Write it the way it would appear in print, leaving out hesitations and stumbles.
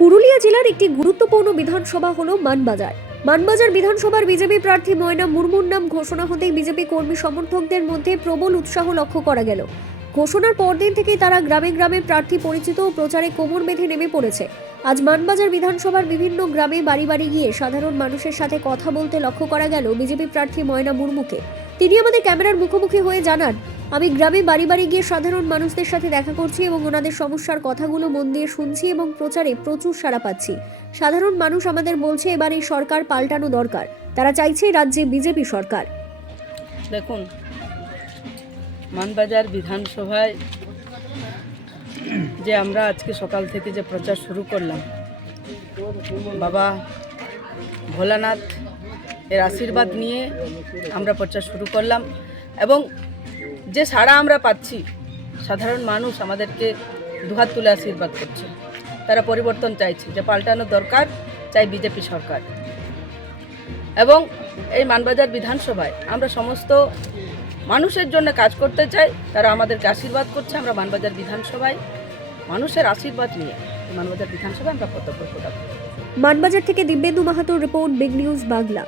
পুরুলিয়া জেলার একটি গুরুত্বপূর্ণ বিধানসভা হলো মানবাজার। মানবাজার বিধানসভার বিজেপি প্রার্থী ময়না মুর্মুর নাম ঘোষণা হতেই বিজেপি কর্মী সমর্থকদের মধ্যে প্রবল উৎসাহ লক্ষ্য করা গেল। ঘোষণার পরদিন থেকেই তারা গ্রামে গ্রামে প্রার্থী পরিচিত ও প্রচারে কোমর বেঁধে নেমে পড়েছে। আজ মানবাজার বিধানসভার বিভিন্ন গ্রামে বাড়ি বাড়ি গিয়ে সাধারণ মানুষের সাথে কথা বলতে লক্ষ্য করা গেল বিজেপি প্রার্থী ময়না মুর্মুকে। তিনি আমাদের ক্যামেরার মুখোমুখি হয়ে জানান, আমি গ্রামে বাড়ি বাড়ি গিয়ে সাধারণ মানুষদের সাথে দেখা করছি এবং ওনাদের সমস্যার কথাগুলো মন দিয়ে শুনছি এবং প্রচারে প্রচুর সাড়া পাচ্ছি। সাধারণ মানুষ আমাদের বলছে এবার এই সরকার পাল্টানো দরকার, তারা চাইছে রাজ্যে বিজেপি সরকার। দেখুন, মানবাজার বিধানসভায় যে আমরা আজকে সকাল থেকে যে প্রচার শুরু করলাম, বাবা ভোলানাথ এর আশীর্বাদ নিয়ে আমরা প্রচার শুরু করলাম এবং যে সাড়া আমরা পাচ্ছি, সাধারণ মানুষ আমাদেরকে দুহাত তুলে আশীর্বাদ করছে। তারা পরিবর্তন চাইছে, যে পাল্টানো দরকার, চাই বিজেপি সরকার। এবং এই মানবাজার বিধানসভায় আমরা সমস্ত মানুষের জন্য কাজ করতে চাই, তারা আমাদেরকে আশীর্বাদ করছে। আমরা মানবাজার বিধানসভায় মানুষের আশীর্বাদ নিয়ে মানবাজার বিধানসভায় আমরা কর্তব্য প্রদান। মানবাজার থেকে দিব্যেন্দু মাহাতোর রিপোর্ট, বিগ নিউজ বাংলা।